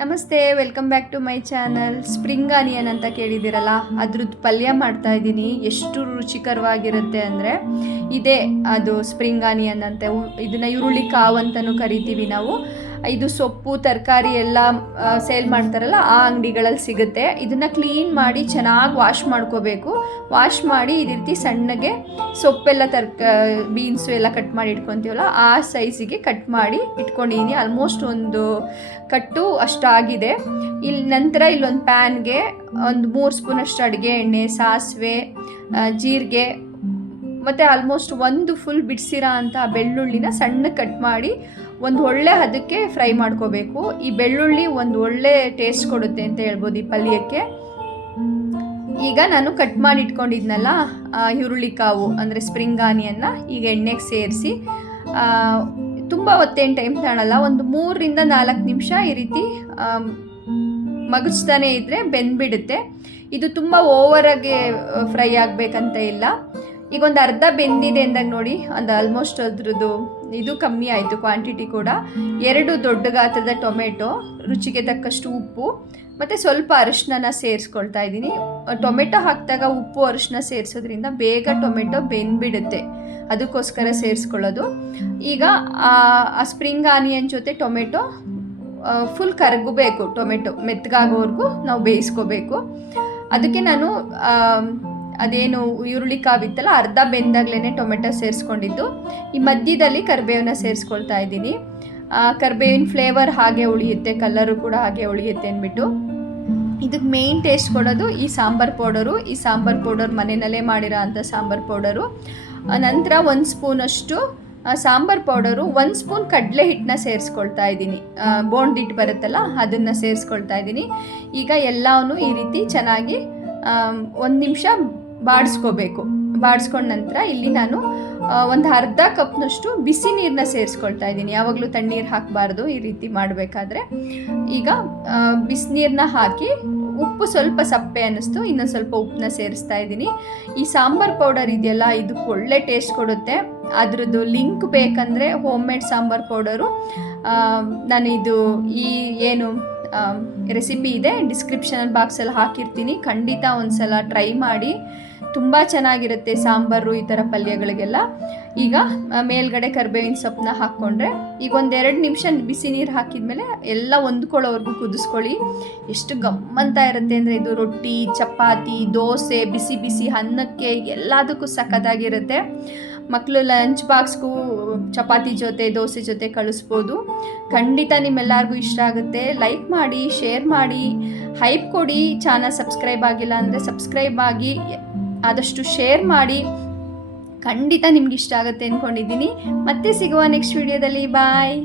ನಮಸ್ತೆ, welcome back to my channel. Spring onion ಅಂತ ಕೇಳಿದ್ದೀರಲ್ಲ, ಅದ್ರದ್ದು ಪಲ್ಯ ಮಾಡ್ತಾ ಇದ್ದೀನಿ. ಎಷ್ಟು ರುಚಿಕರವಾಗಿರುತ್ತೆ ಅಂದರೆ ಇದೇ ಅದು ಸ್ಪ್ರಿಂಗ್ ಆನಿಯನ್ ಅಂತ. ಇದನ್ನು ಈರುಳ್ಳಿ ಕಾವು ಅಂತಲೂ ಕರಿತೀವಿ ನಾವು. ಇದು ಸೊಪ್ಪು ತರಕಾರಿ ಎಲ್ಲ ಸೇಲ್ ಮಾಡ್ತಾರಲ್ಲ, ಆ ಅಂಗಡಿಗಳಲ್ಲಿ ಸಿಗುತ್ತೆ. ಇದನ್ನು ಕ್ಲೀನ್ ಮಾಡಿ ಚೆನ್ನಾಗಿ ವಾಶ್ ಮಾಡ್ಕೋಬೇಕು. ವಾಶ್ ಮಾಡಿ ಈ ರೀತಿ ಸಣ್ಣಗೆ ಸೊಪ್ಪೆಲ್ಲ ಬೀನ್ಸು ಎಲ್ಲ ಕಟ್ ಮಾಡಿ ಇಟ್ಕೊತೀವಲ್ಲ, ಆ ಸೈಜಿಗೆ ಕಟ್ ಮಾಡಿ ಇಟ್ಕೊಂಡಿದ್ದೀನಿ. ಆಲ್ಮೋಸ್ಟ್ ಒಂದು ಕಟ್ಟು ಅಷ್ಟಾಗಿದೆ. ನಂತರ ಇಲ್ಲೊಂದು ಪ್ಯಾನ್ಗೆ ಒಂದು 3 ಸ್ಪೂನಷ್ಟು ಅಡುಗೆ ಎಣ್ಣೆ, ಸಾಸಿವೆ, ಜೀರಿಗೆ ಮತ್ತು ಆಲ್ಮೋಸ್ಟ್ ಒಂದು ಫುಲ್ ಬಿಡಿಸಿರೋ ಅಂಥ ಬೆಳ್ಳುಳ್ಳಿನ ಸಣ್ಣ ಕಟ್ ಮಾಡಿ ಒಂದು ಒಳ್ಳೆ ಹದಕ್ಕೆ ಫ್ರೈ ಮಾಡ್ಕೋಬೇಕು. ಈ ಬೆಳ್ಳುಳ್ಳಿ ಒಂದು ಒಳ್ಳೆ ಟೇಸ್ಟ್ ಕೊಡುತ್ತೆ ಅಂತ ಹೇಳ್ಬೋದು ಈ ಪಲ್ಯಕ್ಕೆ. ಈಗ ನಾನು ಕಟ್ ಮಾಡಿ ಇಟ್ಕೊಂಡಿದ್ನಲ್ಲ ಈರುಳ್ಳಿ ಕಾವು ಅಂದರೆ ಸ್ಪ್ರಿಂಗ್ ಆನಿಯನ್ನ ಈಗ ಎಣ್ಣೆಗೆ ಸೇರಿಸಿ ತುಂಬ ಹೊತ್ತೇನು ಟೈಮ್ ತಗೊಳ್ಳಲ್ಲ, ಒಂದು 3ರಿಂದ 4 ನಿಮಿಷ ಈ ರೀತಿ ಮಗಚ್ತಾನೆ ಇದ್ದರೆ ಬೆಂದ್ಬಿಡುತ್ತೆ. ಇದು ತುಂಬ ಓವರಾಗಿ ಫ್ರೈ ಆಗಬೇಕಂತ ಇಲ್ಲ. ಈಗ ಒಂದು ಅರ್ಧ ಬೆಂದಿದೆ ಅಂದಾಗ ನೋಡಿ, ಒಂದು ಆಲ್ಮೋಸ್ಟ್ ಅದ್ರದ್ದು ಇದು ಕಮ್ಮಿ ಆಯಿತು ಕ್ವಾಂಟಿಟಿ ಕೂಡ. 2 ದೊಡ್ಡ ಗಾತ್ರದ ಟೊಮೆಟೊ, ರುಚಿಗೆ ತಕ್ಕಷ್ಟು ಉಪ್ಪು ಮತ್ತು ಸ್ವಲ್ಪ ಅರಿಶಿನ ಸೇರಿಸ್ಕೊಳ್ತಾ ಇದ್ದೀನಿ. ಟೊಮೆಟೊ ಹಾಕಿದಾಗ ಉಪ್ಪು ಅರಿಶಿನ ಸೇರಿಸೋದ್ರಿಂದ ಬೇಗ ಟೊಮೆಟೊ ಬೆಂದ್ಬಿಡುತ್ತೆ, ಅದಕ್ಕೋಸ್ಕರ ಸೇರಿಸ್ಕೊಳ್ಳೋದು. ಈಗ ಆ ಸ್ಪ್ರಿಂಗ್ ಆನಿಯನ್ ಜೊತೆ ಟೊಮೆಟೊ ಫುಲ್ ಕರಗಬೇಕು, ಟೊಮೆಟೊ ಮೆತ್ತಗಾಗೋವರೆಗೂ ನಾವು ಬೇಯಿಸ್ಕೋಬೇಕು. ಅದಕ್ಕೆ ನಾನು ಅದೇನು ಈರುಳ್ಳಿ ಕಾವಿತ್ತಲ್ಲ, ಅರ್ಧ ಬೆಂದಾಗಲೇ ಟೊಮೆಟೊ ಸೇರಿಸ್ಕೊಂಡಿದ್ದು. ಈ ಮಧ್ಯದಲ್ಲಿ ಕರಿಬೇವನ್ನ ಸೇರಿಸ್ಕೊಳ್ತಾ ಇದ್ದೀನಿ. ಕರಿಬೇವಿನ ಫ್ಲೇವರ್ ಹಾಗೆ ಉಳಿಯುತ್ತೆ, ಕಲರು ಕೂಡ ಹಾಗೆ ಉಳಿಯುತ್ತೆ ಅಂದ್ಬಿಟ್ಟು. ಇದಕ್ಕೆ ಮೇಯ್ನ್ ಟೇಸ್ಟ್ ಕೊಡೋದು ಈ ಸಾಂಬಾರು ಪೌಡರು. ಈ ಸಾಂಬಾರು ಪೌಡರ್ ಮನೆಯಲ್ಲೇ ಮಾಡಿರೋ ಅಂಥ ಸಾಂಬಾರು ಪೌಡರು. ನಂತರ 1 ಸ್ಪೂನಷ್ಟು ಸಾಂಬಾರು ಪೌಡರು, 1 ಸ್ಪೂನ್ ಕಡಲೆ ಹಿಟ್ಟನ್ನ ಸೇರಿಸ್ಕೊಳ್ತಾ ಇದ್ದೀನಿ. ಬೋಂಡ್ ಹಿಟ್ಟು ಬರುತ್ತಲ್ಲ, ಅದನ್ನು ಸೇರಿಸ್ಕೊಳ್ತಾ ಇದ್ದೀನಿ. ಈಗ ಎಲ್ಲವೂ ಈ ರೀತಿ ಚೆನ್ನಾಗಿ 1 ನಿಮಿಷ ಬಾಡಿಸ್ಕೋಬೇಕು. ಬಾಡಿಸ್ಕೊಂಡ ನಂತರ ಇಲ್ಲಿ ನಾನು ಒಂದು ಅರ್ಧ ಕಪ್ನಷ್ಟು ಬಿಸಿ ನೀರನ್ನ ಸೇರಿಸ್ಕೊಳ್ತಾ ಇದ್ದೀನಿ. ಯಾವಾಗಲೂ ತಣ್ಣೀರು ಹಾಕಬಾರ್ದು ಈ ರೀತಿ ಮಾಡಬೇಕಾದ್ರೆ. ಈಗ ಬಿಸಿನೀರನ್ನ ಹಾಕಿ ಉಪ್ಪು ಸ್ವಲ್ಪ ಸಪ್ಪೆ ಅನ್ನಿಸ್ತು, ಇನ್ನೊಂದು ಸ್ವಲ್ಪ ಉಪ್ಪನ್ನ ಸೇರಿಸ್ತಾ ಇದ್ದೀನಿ. ಈ ಸಾಂಬಾರು ಪೌಡರ್ ಇದೆಯಲ್ಲ, ಇದಕ್ಕೆ ಒಳ್ಳೆ ಟೇಸ್ಟ್ ಕೊಡುತ್ತೆ. ಅದ್ರದ್ದು ಲಿಂಕ್ ಬೇಕಂದರೆ ಹೋಮ್ ಮೇಡ್ ಸಾಂಬಾರು ಪೌಡರು ನಾನು ಈ ಏನು ರೆಸಿಪಿ ಇದೆ ಡಿಸ್ಕ್ರಿಪ್ಷನ್ ಬಾಕ್ಸಲ್ಲಿ ಹಾಕಿರ್ತೀನಿ. ಖಂಡಿತ ಒಂದ್ಸಲ ಟ್ರೈ ಮಾಡಿ, ತುಂಬ ಚೆನ್ನಾಗಿರುತ್ತೆ ಸಾಂಬಾರು ಈ ಥರ ಪಲ್ಯಗಳಿಗೆಲ್ಲ. ಈಗ ಮೇಲ್ಗಡೆ ಕರಿಬೇವಿನ ಸೊಪ್ಪನ್ನ ಹಾಕ್ಕೊಂಡ್ರೆ ಈಗ 1-2 ನಿಮಿಷ ಬಿಸಿ ನೀರು ಹಾಕಿದ್ಮೇಲೆ ಎಲ್ಲ ಹೊಂದ್ಕೊಳ್ಳೋವರೆಗೂ ಕುದಿಸ್ಕೊಳ್ಳಿ. ಎಷ್ಟು ಗಮ್ಮಂತ ಇರುತ್ತೆ ಅಂದರೆ ಇದು ರೊಟ್ಟಿ, ಚಪಾತಿ, ದೋಸೆ, ಬಿಸಿ ಬಿಸಿ ಅನ್ನಕ್ಕೆ ಎಲ್ಲದಕ್ಕೂ ಸಖತ್ತಾಗಿರುತ್ತೆ. ಮಕ್ಕಳು ಲಂಚ್ ಬಾಕ್ಸ್ಗೂ ಚಪಾತಿ ಜೊತೆ ದೋಸೆ ಜೊತೆ ಕಳಿಸ್ಬೋದು. ಖಂಡಿತ ನಿಮ್ಮೆಲ್ಲರಿಗೂ ಇಷ್ಟ ಆಗುತ್ತೆ. ಲೈಕ್ ಮಾಡಿ, ಶೇರ್ ಮಾಡಿ, ಹೈಪ್ ಕೊಡಿ. ಚಾನಲ್ ಸಬ್ಸ್ಕ್ರೈಬ್ ಆಗಿಲ್ಲ ಅಂದರೆ ಸಬ್ಸ್ಕ್ರೈಬ್ ಆಗಿ, ಆದಷ್ಟು ಶೇರ್ ಮಾಡಿ. ಖಂಡಿತ ನಿಮ್ಗೆ ಇಷ್ಟ ಆಗುತ್ತೆ ಅಂದ್ಕೊಂಡಿದ್ದೀನಿ. ಮತ್ತೆ ಸಿಗುವ ನೆಕ್ಸ್ಟ್ ವಿಡಿಯೋದಲ್ಲಿ. ಬಾಯ್.